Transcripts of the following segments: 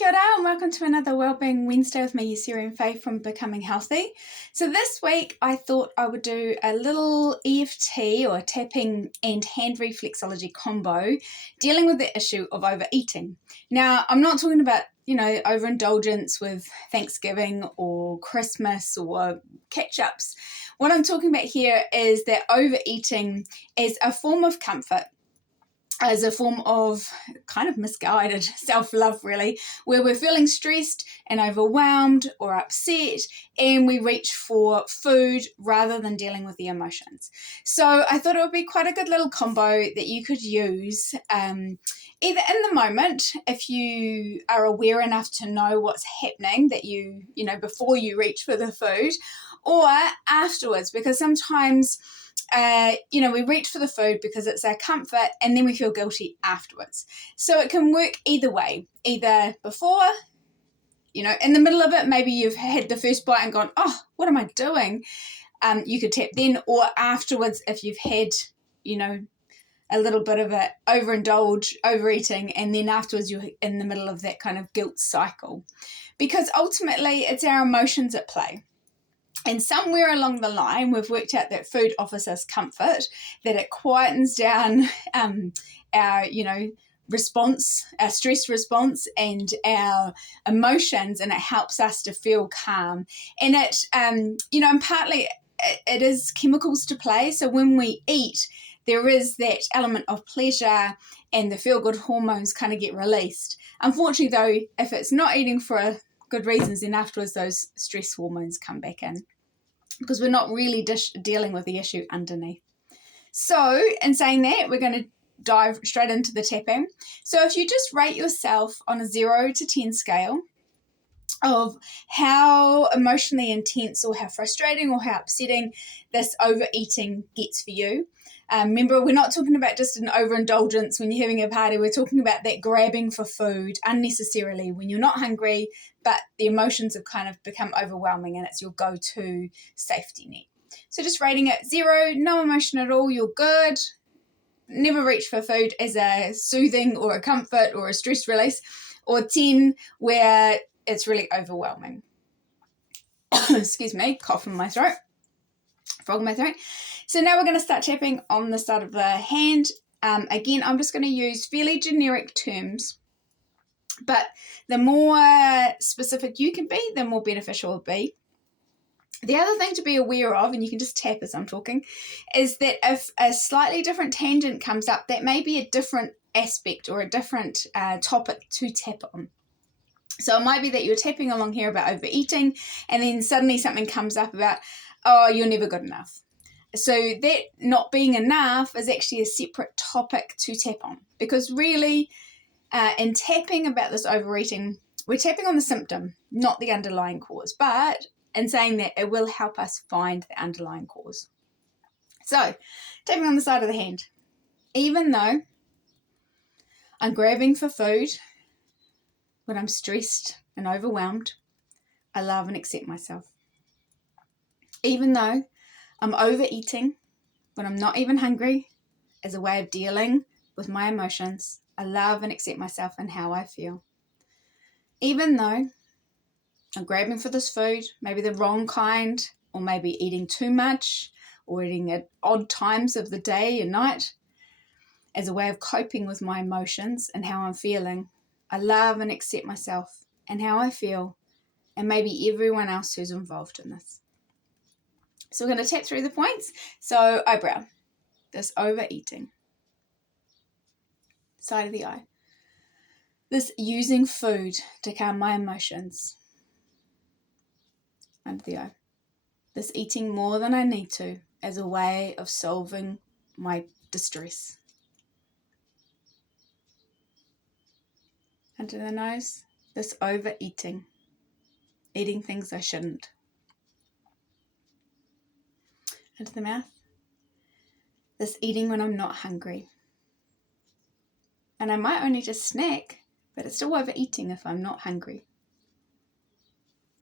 Kia ora and welcome to another Wellbeing Wednesday with me, Sarah and Faye from Becoming Healthy. So this week I thought I would do a little EFT or tapping and hand reflexology combo dealing with the issue of overeating. Now I'm not talking about, overindulgence with Thanksgiving or Christmas or catch-ups. What I'm talking about here is that overeating is a form of comfort, as a form of kind of misguided self-love, really, where we're feeling stressed and overwhelmed or upset and we reach for food rather than dealing with the emotions. So I thought it would be quite a good little combo that you could use either in the moment, if you are aware enough to know what's happening, that you before you reach for the food, or afterwards, because sometimes we reach for the food because it's our comfort and then we feel guilty afterwards. So it can work either way, either before, in the middle of it, maybe you've had the first bite and gone, oh, what am I doing? You could tap then, or afterwards if you've had, a little bit of a overeating, and then afterwards you're in the middle of that kind of guilt cycle. Because ultimately it's our emotions at play. And somewhere along the line, we've worked out that food offers us comfort, that it quietens down our, response, our stress response and our emotions, and it helps us to feel calm. And it, and partly it is chemicals to play. So when we eat, there is that element of pleasure and the feel-good hormones kind of get released. Unfortunately, though, if it's not eating for good reasons, then afterwards those stress hormones come back in because we're not really dealing with the issue underneath. So in saying that, we're going to dive straight into the tapping. So if you just rate yourself on a 0 to 10 scale of how emotionally intense or how frustrating or how upsetting this overeating gets for you. Remember, we're not talking about just an overindulgence when you're having a party. We're talking about that grabbing for food unnecessarily when you're not hungry, but the emotions have kind of become overwhelming and it's your go-to safety net. So just rating it 0, no emotion at all, you're good. Never reach for food as a soothing or a comfort or a stress release. Or 10, where it's really overwhelming. Excuse me, cough in my throat, frog in my throat. So now we're going to start tapping on the side of the hand. Again, I'm just going to use fairly generic terms, but the more specific you can be, the more beneficial it'll be. The other thing to be aware of, and you can just tap as I'm talking, is that if a slightly different tangent comes up, that may be a different aspect or a different topic to tap on. So it might be that you're tapping along here about overeating and then suddenly something comes up about, oh, you're never good enough. So that not being enough is actually a separate topic to tap on, because really in tapping about this overeating, we're tapping on the symptom, not the underlying cause. But in saying that, it will help us find the underlying cause. So tapping on the side of the hand, even though I'm grabbing for food, when I'm stressed and overwhelmed, I love and accept myself. Even though I'm overeating when I'm not even hungry, as a way of dealing with my emotions, I love and accept myself and how I feel. Even though I'm grabbing for this food, maybe the wrong kind, or maybe eating too much, or eating at odd times of the day and night, as a way of coping with my emotions and how I'm feeling, I love and accept myself and how I feel, and maybe everyone else who's involved in this. So we're going to tap through the points. So eyebrow, this overeating. Side of the eye, this using food to calm my emotions. Under the eye, this eating more than I need to as a way of solving my distress. Under the nose, this overeating, eating things I shouldn't. Under the mouth, this eating when I'm not hungry. And I might only just snack, but it's still overeating if I'm not hungry.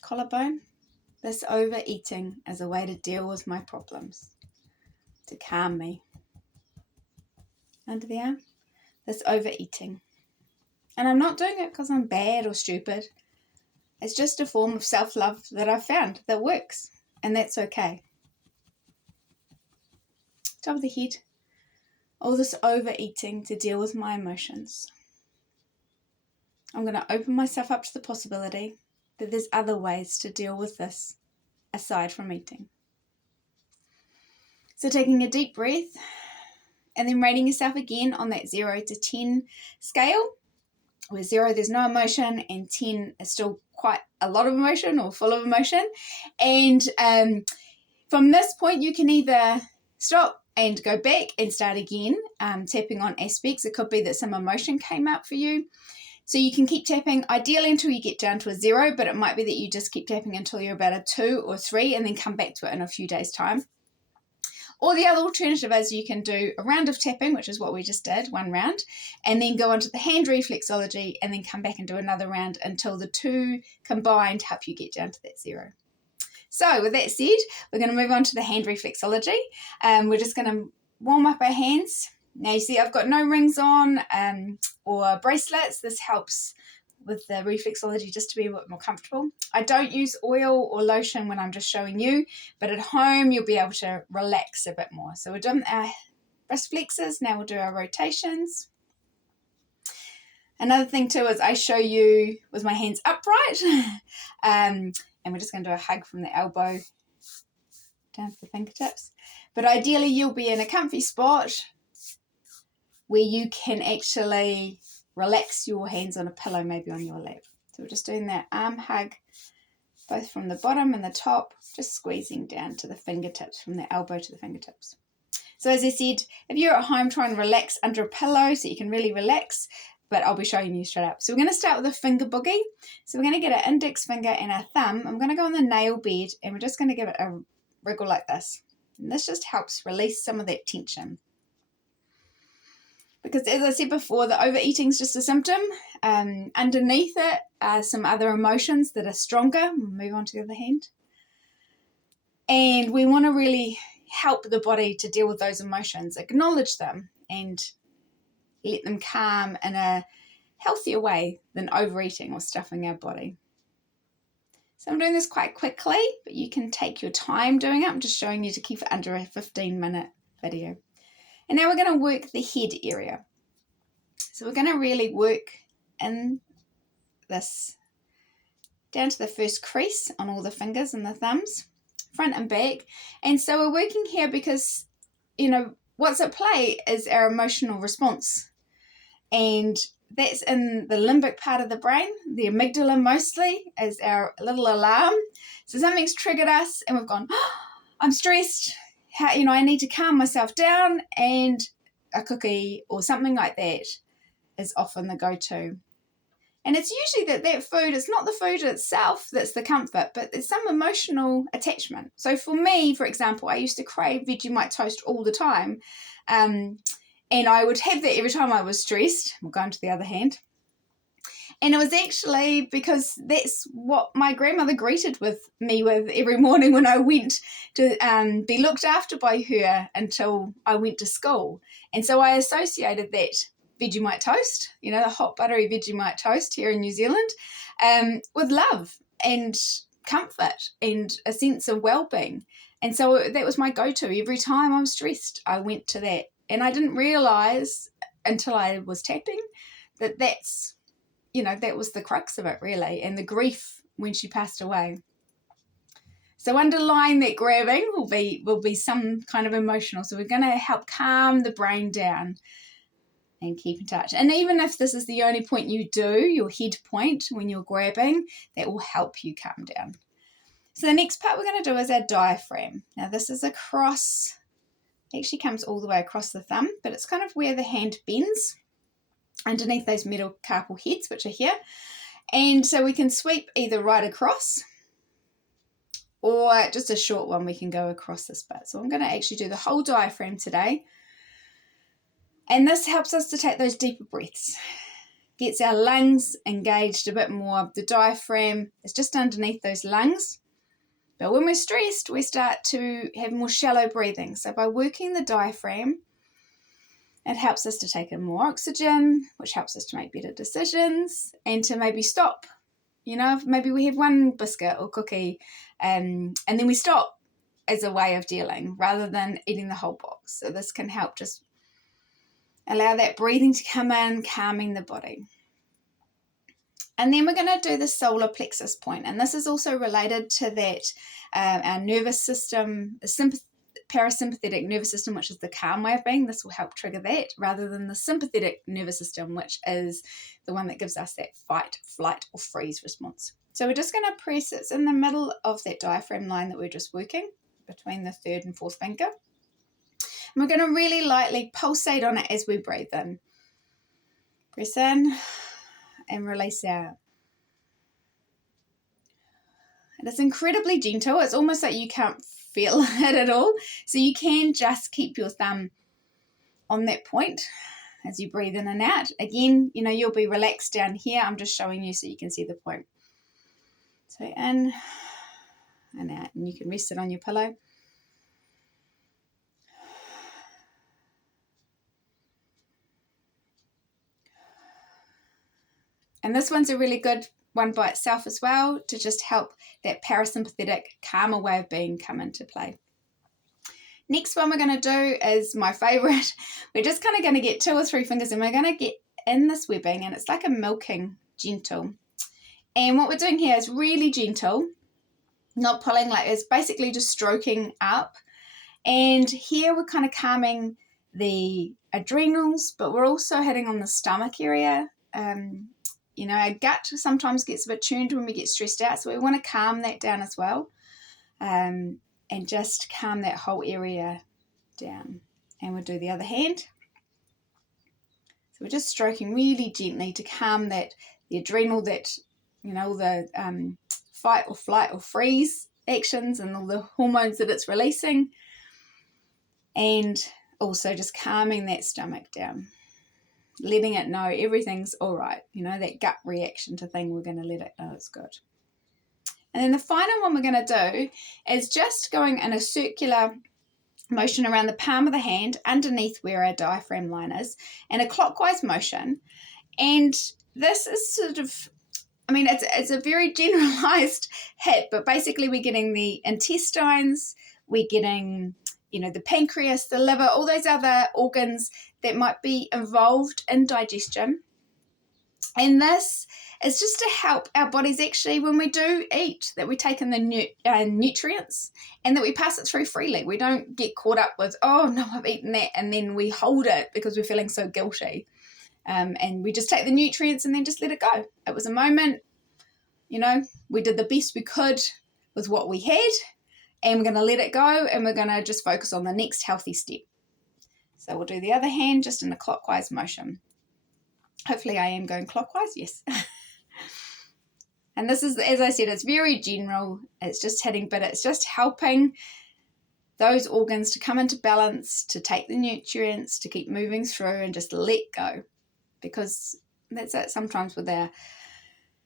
Collarbone, this overeating as a way to deal with my problems, to calm me. Under the arm, this overeating, And I'm not doing it because I'm bad or stupid. It's just a form of self-love that I've found that works, and that's okay. Top of the head. All this overeating to deal with my emotions. I'm going to open myself up to the possibility that there's other ways to deal with this aside from eating. So taking a deep breath and then rating yourself again on that 0 to 10 scale, where 0 there's no emotion and 10 is still quite a lot of emotion or full of emotion. And from this point you can either stop and go back and start again, tapping on aspects. It could be that some emotion came up for you. So you can keep tapping ideally until you get down to a 0, but it might be that you just keep tapping until you're about a 2 or 3 and then come back to it in a few days' time. Or the other alternative is you can do a round of tapping, which is what we just did, 1 round, and then go on to the hand reflexology and then come back and do another round until the 2 combined help you get down to that 0. So with that said, we're going to move on to the hand reflexology. We're just going to warm up our hands. Now you see I've got no rings on or bracelets. This helps with the reflexology just to be a bit more comfortable. I don't use oil or lotion when I'm just showing you, but at home you'll be able to relax a bit more. So we're doing our wrist flexors. Now we'll do our rotations. Another thing too is I show you with my hands upright, and we're just going to do a hug from the elbow down to the fingertips. But ideally you'll be in a comfy spot where you can actually relax your hands on a pillow, maybe on your lap. So we're just doing that arm hug, both from the bottom and the top, just squeezing down to the fingertips, from the elbow to the fingertips. So as I said, if you're at home, try and relax under a pillow so you can really relax, but I'll be showing you straight up. So we're going to start with a finger boogie. So we're going to get our index finger and our thumb. I'm going to go on the nail bed and we're just going to give it a wriggle like this. And this just helps release some of that tension. Because as I said before, the overeating is just a symptom. Underneath it are some other emotions that are stronger. We'll move on to the other hand. And we want to really help the body to deal with those emotions, acknowledge them, and let them calm in a healthier way than overeating or stuffing our body. So I'm doing this quite quickly, but you can take your time doing it. I'm just showing you to keep it under a 15-minute video. And now we're going to work the head area. So we're going to really work in this down to the first crease on all the fingers and the thumbs, front and back. And so we're working here because, what's at play is our emotional response. And that's in the limbic part of the brain. The amygdala mostly is our little alarm. So something's triggered us and we've gone, oh, I'm stressed. I need to calm myself down, and a cookie or something like that is often the go-to. And it's usually that food, it's not the food itself that's the comfort, but it's some emotional attachment. So for me, for example, I used to crave Vegemite toast all the time. And I would have that every time I was stressed. We'll go on to the other hand. And it was actually because that's what my grandmother greeted me with every morning when I went to be looked after by her until I went to school. And so I associated that Vegemite toast, the hot buttery Vegemite toast here in New Zealand, with love and comfort and a sense of well-being. And so that was my go-to. Every time I was stressed, I went to that. And I didn't realise until I was tapping that's that was the crux of it, really, and the grief when she passed away. So underlying that grabbing will be some kind of emotional. So we're going to help calm the brain down and keep in touch. And even if this is the only point you do, your head point when you're grabbing, that will help you calm down. So the next part we're going to do is our diaphragm. Now this is across, actually comes all the way across the thumb, but it's kind of where the hand bends, underneath those metacarpal heads which are here. And so we can sweep either right across or just a short one we can go across this bit. So I'm going to actually do the whole diaphragm today. And this helps us to take those deeper breaths. Gets our lungs engaged a bit more. The diaphragm is just underneath those lungs. But when we're stressed, we start to have more shallow breathing. So by working the diaphragm, It helps us to take in more oxygen, which helps us to make better decisions and to maybe stop. Maybe we have one biscuit or cookie and then we stop as a way of dealing rather than eating the whole box. So this can help just allow that breathing to come in, calming the body. And then we're going to do the solar plexus point. And this is also related to that, our nervous system, the parasympathetic nervous system, which is the calm way of being. This will help trigger that rather than the sympathetic nervous system, which is the one that gives us that fight, flight, or freeze response. So we're just going to press it in the middle of that diaphragm line that we're just working between the third and fourth finger. And we're going to really lightly pulsate on it as we breathe in. Press in and release out. And it's incredibly gentle. It's almost like you can't feel it at all. So you can just keep your thumb on that point as you breathe in and out. Again, you'll be relaxed down here. I'm just showing you so you can see the point. So in and out, and you can rest it on your pillow. And this one's a really good one by itself as well to just help that parasympathetic, calmer way of being come into play. Next one we're going to do is my favorite. We're just kind of going to get 2 or 3 fingers and we're going to get in this webbing, and it's like a milking gentle. And what we're doing here is really gentle, not pulling, like it's basically just stroking up. And here we're kind of calming the adrenals, but we're also hitting on the stomach area. Our gut sometimes gets a bit tuned when we get stressed out, so we want to calm that down as well, and just calm that whole area down. And we'll do the other hand. So we're just stroking really gently to calm the adrenal, that all the fight or flight or freeze actions and all the hormones that it's releasing, and also just calming that stomach down. Letting it know everything's all right. That gut reaction to thing, we're going to let it know it's good. And then the final one we're going to do is just going in a circular motion around the palm of the hand underneath where our diaphragm line is, and a clockwise motion. And this is sort of, it's a very generalized hit, but basically we're getting the intestines, we're getting the pancreas, the liver, all those other organs that might be involved in digestion. And this is just to help our bodies actually, when we do eat, that we take in the nutrients and that we pass it through freely. We don't get caught up with, oh no, I've eaten that, and then we hold it because we're feeling so guilty. And we just take the nutrients and then just let it go. It was a moment, we did the best we could with what we had, and we're going to let it go, and we're going to just focus on the next healthy step. So we'll do the other hand just in a clockwise motion. Hopefully I am going clockwise, yes. And this is, as I said, it's very general. It's just hitting, but it's just helping those organs to come into balance, to take the nutrients, to keep moving through and just let go. Because that's it. Sometimes with our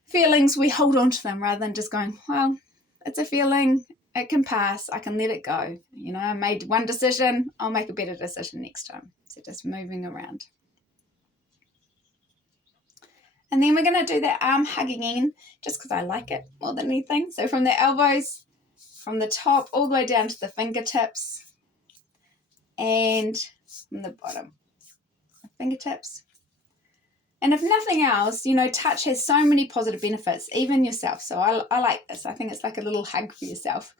feelings, we hold on to them rather than just going, well, it's a feeling. It can pass. I can let it go. I made one decision. I'll make a better decision next time. So just moving around. And then we're going to do that arm hug again, just because I like it more than anything. So from the elbows, from the top, all the way down to the fingertips, and from the bottom, the fingertips. And if nothing else, touch has so many positive benefits, even yourself. So I like this. I think it's like a little hug for yourself.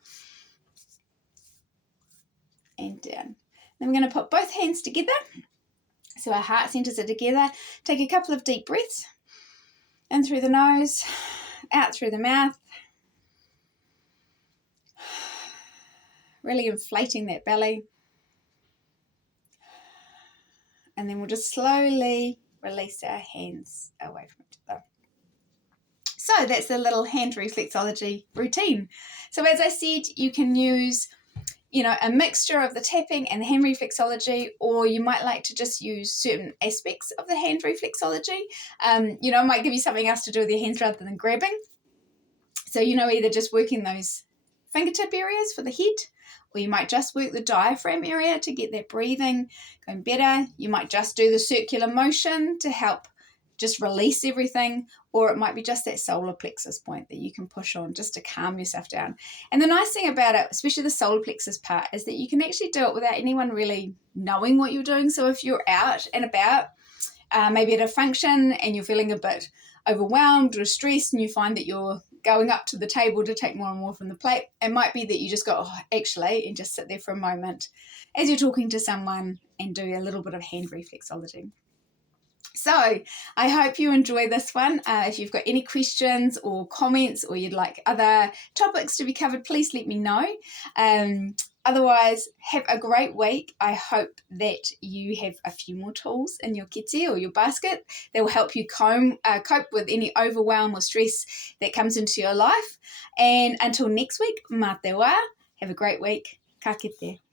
And down. Then we're going to put both hands together. So our heart centers are together. Take a couple of deep breaths. In through the nose, out through the mouth. Really inflating that belly. And then we'll just slowly release our hands away from each other. So that's the little hand reflexology routine. So as I said, you can use, a mixture of the tapping and the hand reflexology, or you might like to just use certain aspects of the hand reflexology. It might give you something else to do with your hands rather than grabbing. So, either just working those fingertip areas for the head, or you might just work the diaphragm area to get that breathing going better. You might just do the circular motion to help just release everything, or it might be just that solar plexus point that you can push on just to calm yourself down. And the nice thing about it, especially the solar plexus part, is that you can actually do it without anyone really knowing what you're doing. So if you're out and about, maybe at a function and you're feeling a bit overwhelmed or stressed and you find that you're going up to the table to take more and more from the plate, it might be that you just go, actually, and just sit there for a moment as you're talking to someone and do a little bit of hand reflexology. So I hope you enjoy this one. If you've got any questions or comments, or you'd like other topics to be covered, please let me know. Otherwise, have a great week. I hope that you have a few more tools in your kiti or your basket that will help you cope with any overwhelm or stress that comes into your life. And until next week, mā te wā. Have a great week. Ka kite.